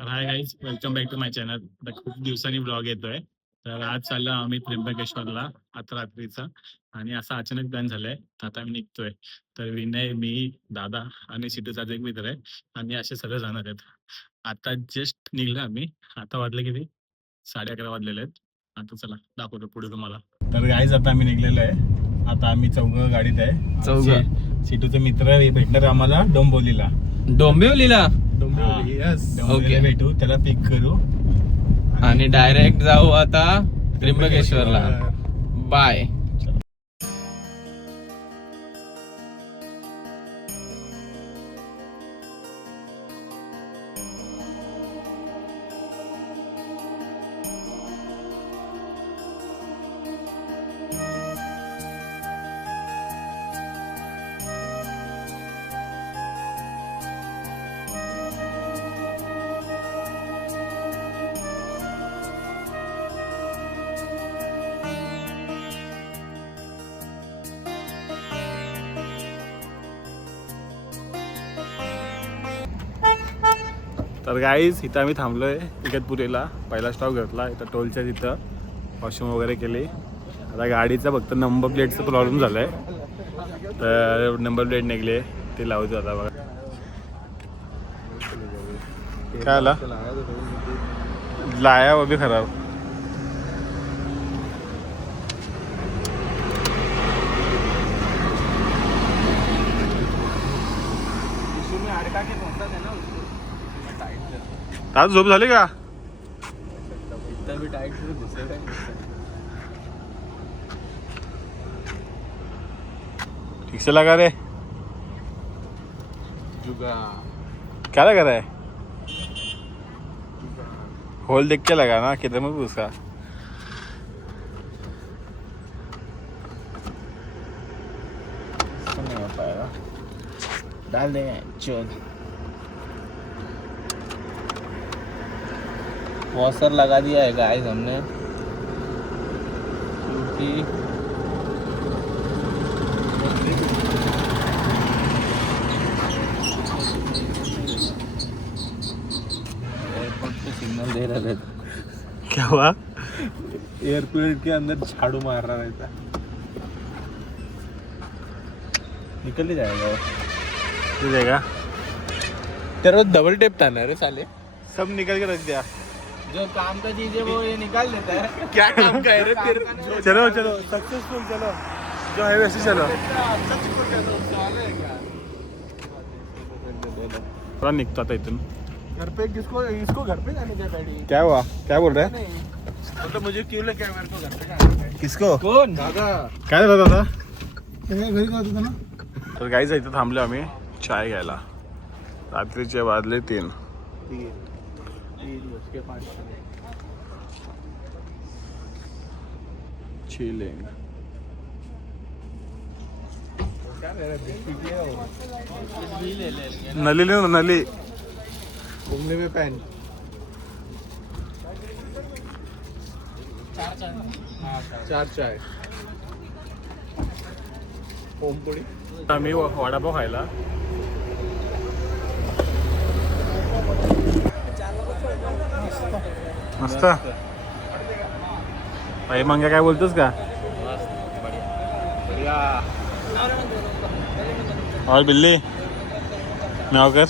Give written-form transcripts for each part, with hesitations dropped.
तर hi guys, welcome back to my channel. आता खूप दिवसांनी ब्लॉग येतोय. तर आज चाललो आम्ही त्र्यंबकेश्वरला आता रात्रीचा, आणि असा अचानक प्लॅन झालाय. आता आम्ही निघतोय. तर विनय, मी, दादा आणि सिटूचा एक मित्र आहे. आम्ही असे सगळे जाणार आहेत. आता जस्ट निघलो आम्ही. आता वाजले किती? 11:30 वाजलेले आहेत. आता चला दाखवतो पुढे तुम्हाला. तर गाईज आता आम्ही निघलेलो आहे. आता आम्ही चौघं गाडीत आहे. सिटूचे मित्र भेटणार आम्हाला डोंबिवलीला. डोंबिवलीला डोंबिवलीला भेटू, त्याला पिक करू आणि डायरेक्ट जाऊ आता त्र्यंबकेश्वरला. बाय. तर गाईज इथं आम्ही थांबलोय इगतपुरीला. पहिला स्टॉप घेतला. इथं टोलच्या तिथं वॉशरूम वगैरे केली. आता गाडीचा फक्त नंबर प्लेटचा प्रॉब्लेम झालाय. तर नंबर प्लेट निघले, ते लावतो आता. बघा काय आला, लाया वो भी खराब. आज झोप झाली का? ठीक से लगा रे. क्या लगा रहा है? होल देख के लगा ना, किधर में उसका. नहीं हो पाएगा, डाल देंगे. चल, वॉशर लगा दिया है गाइस हमने, क्योंकि एयरपोर्ट पे सिग्नल दे रहे थे. क्या हुआ? एयरपोर्ट के अंदर झाड़ू मार रहा रहता. निकल ही जाएगा. ठीक है. तेरा डबल टेप था ना रे साले. सब निकल के रख दिया. जो काम का चीज है वो ये निकाल देता है. क्या काम का है रे तेरे? चलो चलो सक्सेसफुल, चलो जो है वैसे चलो. थोड़ा निकता था इतना. घर पे किसको, इसको घर पे जाने का डैडी. क्या हुआ, क्या बोल रहे हैं? मतलब मुझे क्यों लेके आया मेरे को घर पे जाने का. किसको? कौन? दादा. काय झालं दादा? घरी जात होता ना. तर गाईज इथं थांबलो आम्ही चाय घ्यायला. रात्रीचे वाजले 3. चिलिंग. नली ले ना, नली. घूमने में पैन. चार चाय. ओमपुडी. आम्ही वडापाव खायला. मस्त. भाई मंग्या काय बोलतोस का? और बिल्ली म्याव कर.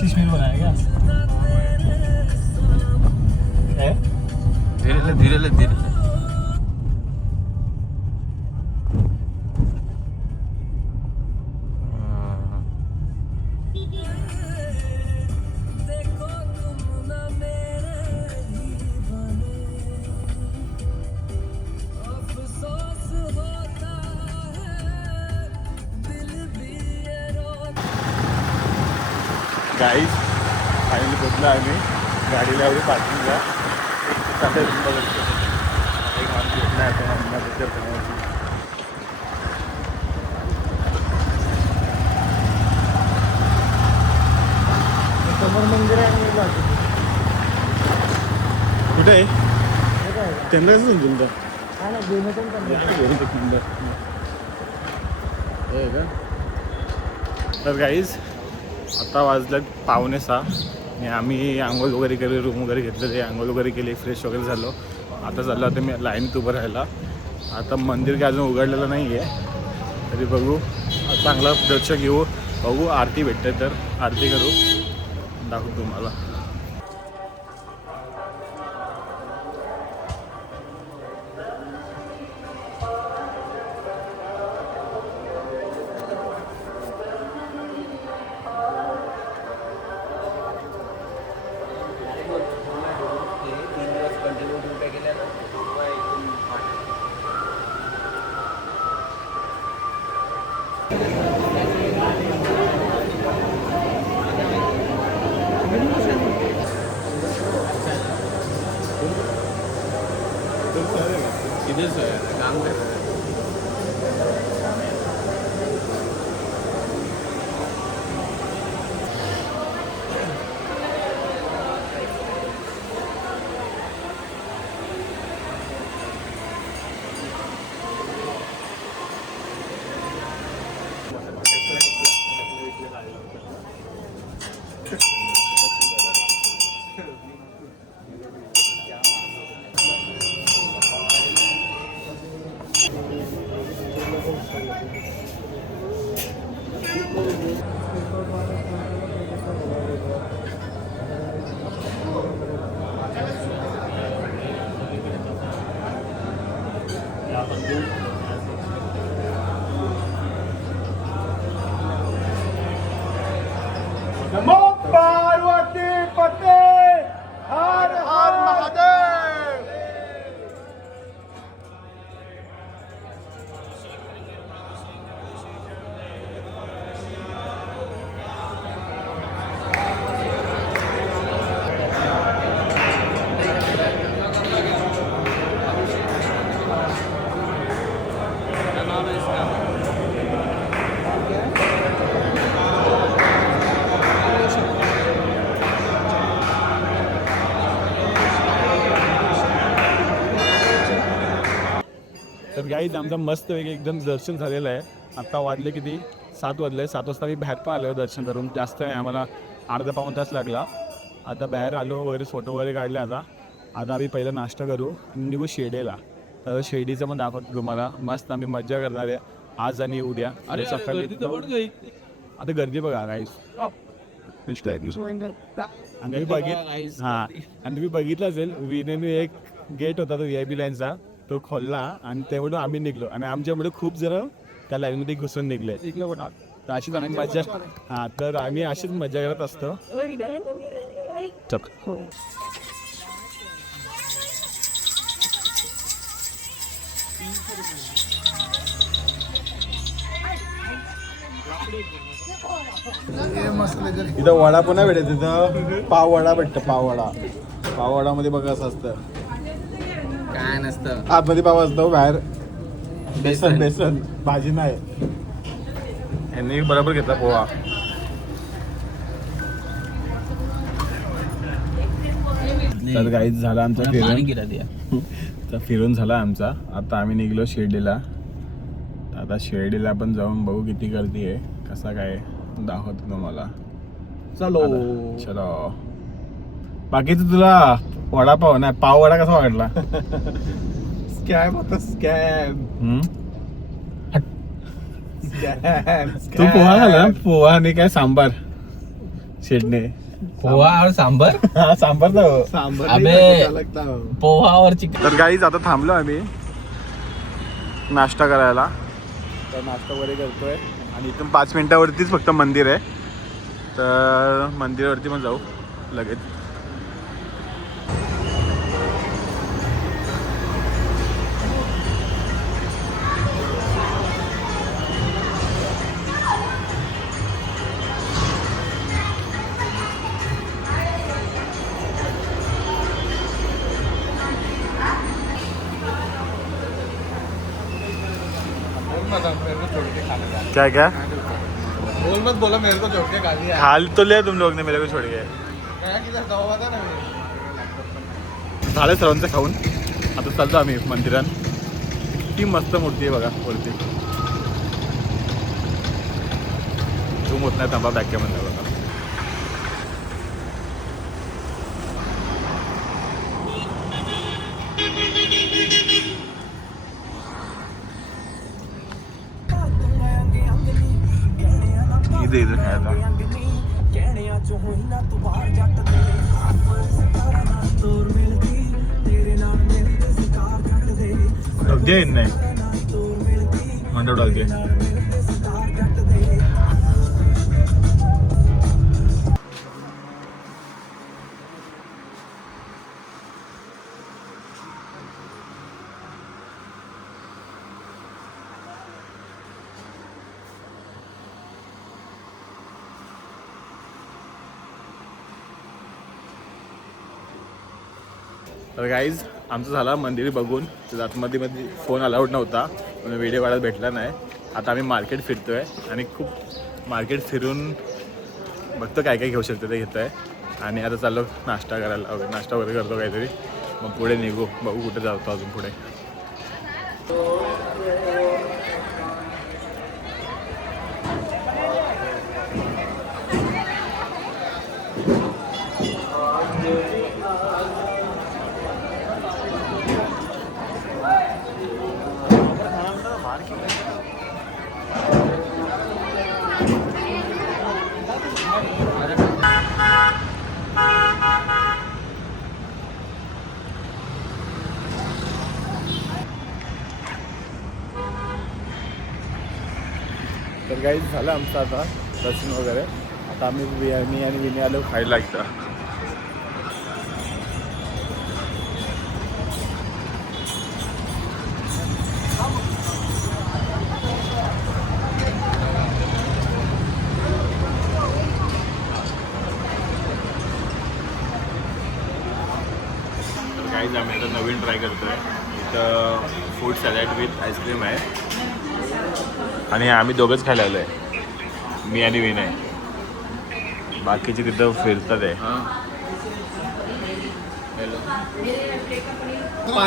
शीशमेर बनाएगा. धीरे ले, धीरे ले, धीरे ले. गाईज फायनली पोचलो आम्ही. गाडी लावली पार्किंगला. चालतंय एक माणूस येत नाही आता आम्हाला. समोर मंदिर आहे. कुठे आहे? त्यांना कसं समजून हा ना, घेऊन एक नंबर. हे का? तर गाईज आता वाजलेत 5:45 आणि आम्ही आंघोळ वगैरे केली, रूम वगैरे घेतलेले, आंघोळ वगैरे केली, फ्रेश वगैरे झालो. आता चाललो आता मी लाईनीत उभं राहायला. आता मंदिर काय अजून उघडलेलं नाही आहे, तरी बघू चांगला दर्शन घेऊ, बघू आरती भेटते तर आरती करू, दाखवू तुम्हाला. नमो पार्वती पते हर हर महादेव. तर गाईज आमचं मस्त वेगळं एकदम दर्शन झालेलं आहे. आत्ता वाजले किती 7 वाजले. 7 वाजता मी बाहेर पण आलो दर्शन करून, जास्त आहे आम्हाला अर्धा पाऊण तास लागला. आता बाहेर आलो वगैरे, फोटो वगैरे काढले. आता आम्ही पहिला नाश्ता करू आणि निघू शिर्डीला. तर शिर्डीचं पण दाखवतो तुम्हाला. मस्त आम्ही मज्जा करणार आहे आज आणि उद्या. आणि सकाळी आता गर्दी बघा गाईज. आणि तुम्ही बघितलं असेल विनेने एक गेट होता तो VIP लाईनचा, तो खोलला आणि तेवढं आम्ही निघलो आणि आमच्यामुळे खूप जण त्या लाईनमध्ये घुसून निघले. तर अशीच आम्ही मजा तर आम्ही अशीच मजा करत असतो. इथं वडा पण भेटत, तिथं पाव वडा भेटतं. पाव वडामध्ये बघा असं असतं, काय नसतं आतमध्ये पाव असतो, बाहेर बेसन भाजी नाही. यांनी बरोबर घेतला पोहा. तर गाईज झाला आमचा फिरून. तर फिरून झाला आमचा. आता आम्ही निघलो शिर्डीला. आता शिर्डीला पण जाऊन बघू किती गर्दी आहे, कसा काय दाखवतो तुम्हाला. चलो. बाकीचं तुला वडापाव नाही, पाव वडा कसा वाटला? स्कॅम होता, स्कॅम. तू पोहा झाला, पोहा आणि काय सांबार शेडने. पोहा और सांबर. हा सांबार ना हो. सांबार अबे. पोहा और चिकन. तर गाईज आता थांबलो आम्ही नाश्ता करायला. तर नाश्ता वगैरे करतोय आणि इथून 5 मिनिटावरतीच फक्त मंदिर आहे. तर मंदिरावरती पण जाऊ लगेच. क्या क्या बोल मत बोला, मेरे को छोड़ के खा लिया. हाल तो लिया तुम लोग ने मेरे को छोड़ के. झालं सर्वांचं खाऊन. आता चालतो आम्ही मंदिरात. किती मस्त मूर्ती आहे बघा वरती. झूम होत नाही थांबा बॅक कॅमेरा बघा. इथे इथे खायला डगे नाही म्हणतो डगे. तर गाईज आमचं झाला मंदिर बघून. तर आतमध्ये फोन अलाउड नव्हता म्हणून व्हिडिओ काढायला भेटला नाही. आता आम्ही मार्केट फिरतो आहे आणि खूप मार्केट फिरून बघतो काय काय घेऊ शकतो ते घेतो आहे. आणि आता चाललो नाश्ता करायला वगैरे, नाश्ता वगैरे करतो काहीतरी, मग पुढे निघू, बघू कुठे जातो अजून पुढे. तर काही झालं आमचं आता दर्शन वगैरे. आता आम्ही मी आणि विनी आलो खायला इथं. तर काहीच आम्ही आता नवीन ट्राय करतोय. इथं फ्रूट सॅलड विथ आईस्क्रीम आहे आणि आम्ही दोघंच खायला आलो आहे, मी आणि विनय. बाकीचे तिथं फिरतात आहे.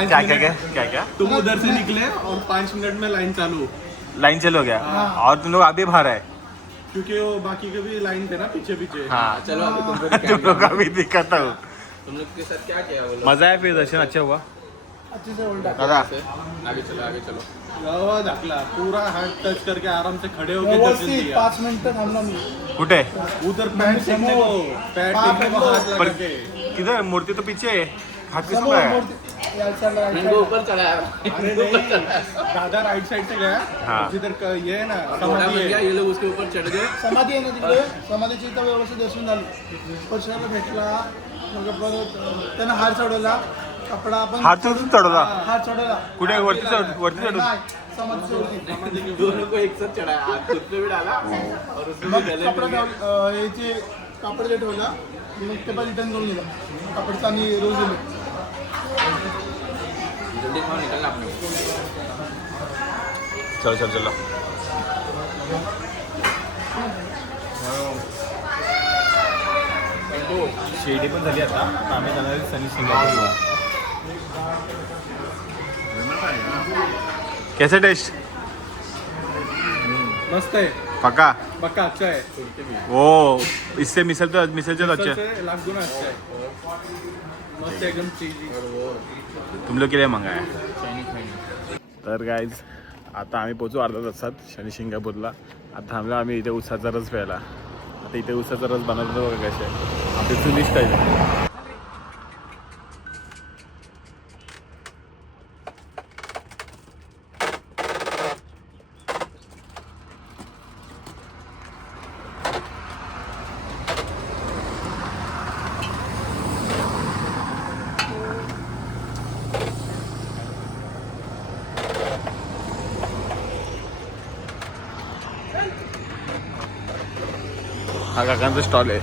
क्या क्या क्या क्या क्या तुम उधर से निकले और 5 मिनट में लाइन चालू. लाइन चलो गया और तुम लोग अभी बाहर है क्योंकि वो बाकी के भी लाइन थे ना पीछे पीछे. हाँ. चलो अभी तुमको तुम लोग का भी दिक्कत हो. तुम लोग के साथ क्या किया वो लोग? मजा है फिर दर्शन अच्छा हुआ. अच्छे से उल्टा दादा आगे चलो आगे चलो. दाखला पूरा हाथ टच करके आराम से खड़े होके दर्शन दिया. 5 मिनट थांबला मी. कुठे उधर पैर टेकने को, पैर टेकने को हाथ लगा पर के. किधर मूर्ति तो पीछे है, हाथ किस में है. इनको ऊपर चढ़ाया. अरे नहीं, दादा राइट साइड से गया. हाँ. जिधर ये है ना थोड़ा समाधि बन गया, है. ये लोग उसके ऊपर चढ़ गए. समाधी आहे ना तिकडे समाधीची इथं व्यवस्थित दर्शन झालं. प्रसाद भेटला, मग परत त्यानं हार चढवला, कपडा आपण हात चढवला. हार चढवला. कुठे वरती चढून नाही, समाधीच्या वरती. दोनों को एक साथ चढ़ाया. हाथ खुद पे भी डाला और उसमें मग भी गले कपडा में भी. याचे कापड जे ठेवला मग ते पण रिटर्न करून दिला. कापडचा आणि रोज दिले. जल्दी खाओ, निकलना अपने. चल चल चला. शिर्डी पण झाली आता. आता आम्ही जाणार आहे शनी शिंगणापूरला. कैसे टेस्ट मस्त है, पक्का. पक्का अच्छा है. ओ इससे मिसल तो अच्छे. से लाख गुना अच्छा है. मस्त एकदम चीजी. तुम लोग के लिए मंगाया. तर गाईज आता आम्ही पोचू अर्धा तासात शनी शिंगणापूरला. आता थांबलो आम्ही इथे उसाचा रस प्यायला. आता इथे उसाचा रस बनवतो बघा कसे. आपली जुनी स्टाईल. हा काकांचा स्टॉल आहे.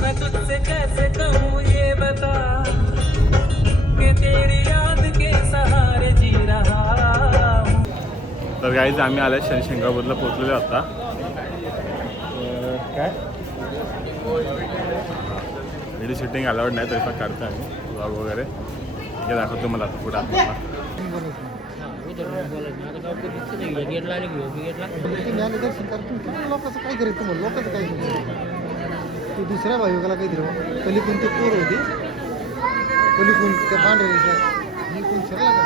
मैं तुझसे कैसे कहूँ तर गाईज आम्ही आल्या शनिशिंगणापूरला पोहोचलेलो आता. काय व्हिडिओ शूटिंग अलाउड नाही तरी पण काढतो आम्ही ब्लॉग वगैरे. हे दाखवतो मला आता पुढे आपल्याला. लोकांचं काय करायचं मग लोकांचं काय तू दुसऱ्या भाविकाला काही दिलं पलीकडून ते पोर होती पलीकडून त्या पांढऱ्या ही कोण शिरला का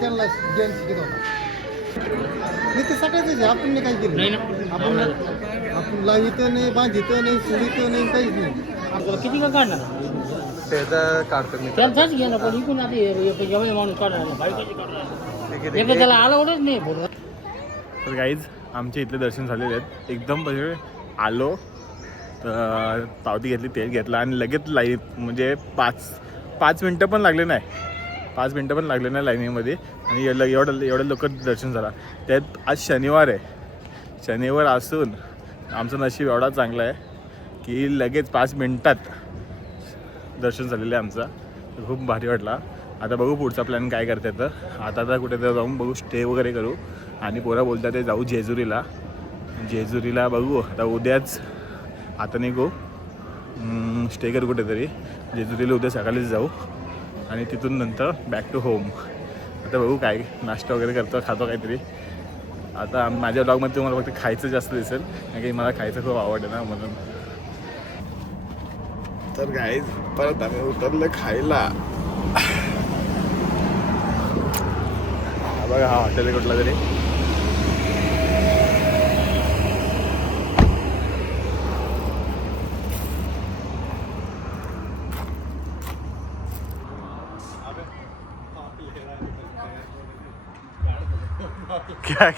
त्यांना ज्ञान शिकत होता नाही ते सगळ्याच आपण नाही काय केलं आपण लावित नाही बांधित नाही सोडित नाही काहीच नाही किती का काढणार त्याचा काढतो मी. त्यांचाच घे ना पण इकडून आता जेव्हा माणूस काढणार बायकोची काढणार त्याला आलावडच नाही बोल. तर गाईज आमचे इथले दर्शन झालेले आहेत एकदम. म्हणजे आलो तर पावती घेतली, तेल घेतला आणि लगेच लाईन म्हणजे पाच मिनटं पण लागले नाही. 5 मिनटं पण लागले नाही लाईनीमध्ये आणि एवढं लवकर दर्शन झाला. त्यात आज शनिवार आहे. शनिवार असून आमचं नशीब एवढा चांगला आहे की लगेच 5 मिनटात दर्शन झालेलं आहे आमचं. खूप भारी वाटला. आता बघू पुढचा प्लॅन काय करता येतं. आता कुठेतरी जाऊन बघू, स्टे वगैरे करू. आणि पोरं बोलतात ते जाऊ जेजुरीला बघू. आता उद्याच आता निघू, स्टे करू कुठेतरी जेजुरीला. उद्या सकाळीच जाऊ आणि तिथून नंतर बॅक टू होम. आता बघू काय नाश्ता वगैरे खातो काहीतरी. आता माझ्या ब्लॉगमध्ये तुम्हाला फक्त खायचं जास्त दिसेल कारण की मला खायचं खूप आवड आहे ना म्हणून. तर गाईज परत आम्ही उतरलं खायला. बघा हा हॉटेल आहे कुठला तरी.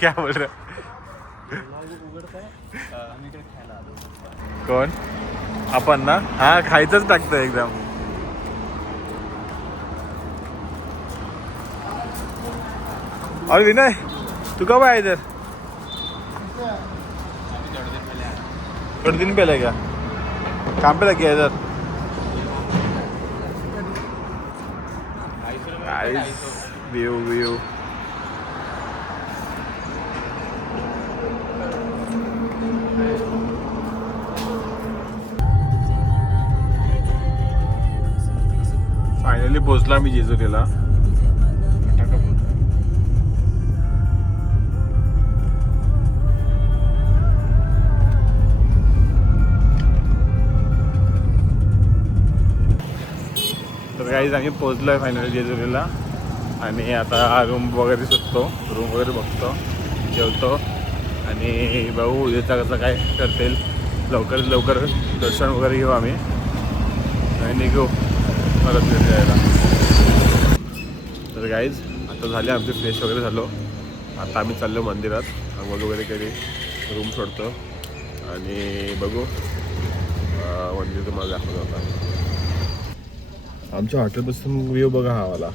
क्या बोल रहे कोण आपण ना. हा खायचंच टाकतं एकदम. और विनय तू कब आया इधर? थोड़े दिन पहले क्या काम पे लग गया इधर? व्यू फायनली पोहोचला मी जेजुरीला. तर गाईज आम्ही पोहोचलो आहे फायनली जेजुरीला आणि आता रूम वगैरे शोधतो, रूम वगैरे बघतो, जेवतो आणि बघू उद्याचा कसं काय करता येईल. लवकर दर्शन वगैरे घेऊ आम्ही आणि निघू परत जायला. तर गाईज आता झाले आमचे फ्रेश वगैरे झालो. आता आम्ही चाललो मंदिरात, आंघोळ वगैरे करी रूम सोडतो आणि बघू मंदिर तुम्हाला दाखवतो. आता आमच्या हॉटेलपासून व्ह्यू बघा हा वाला.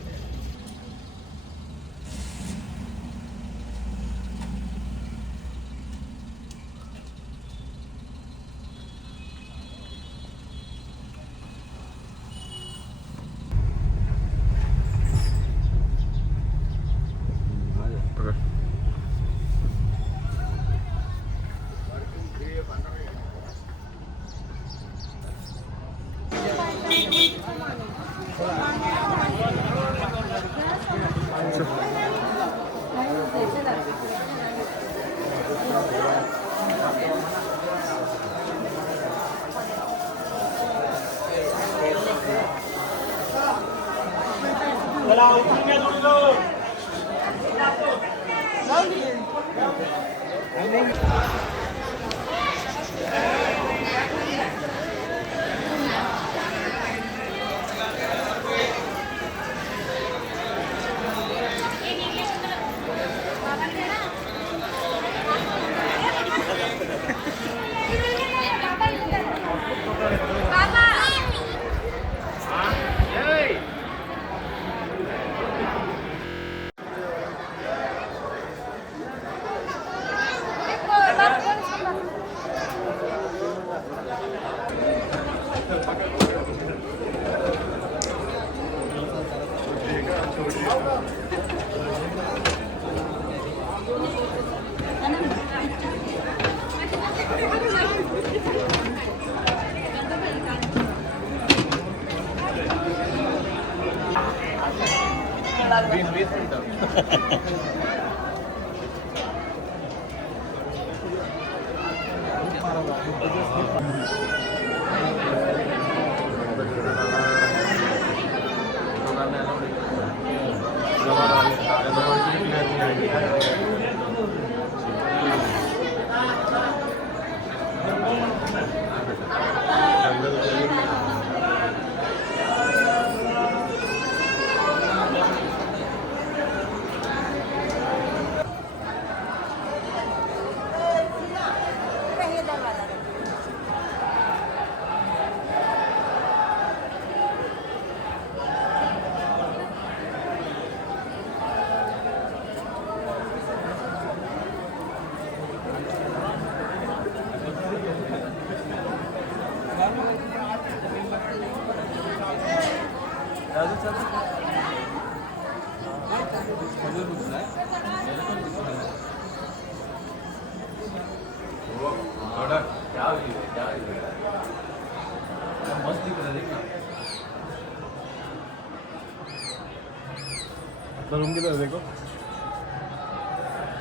रूम किधर है देखो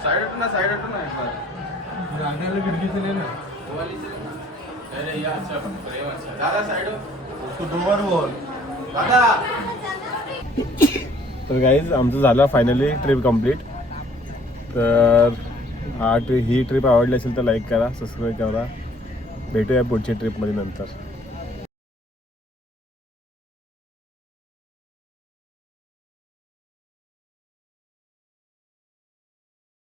साइड हटना एक बार आगे वाली खिड़की से लेना वो वाली से अरे यार अच्छा प्रेम अच्छा दादा साइड हो उसको 2 बार बोल दादा तर गाईज आमचं झालं फायनली ट्रिप कंप्लीट. तर ही ट्रिप आवडली असेल तर लाईक करा, सबस्क्राईब करा. भेटूया पुढच्या ट्रिपमध्ये नंतर.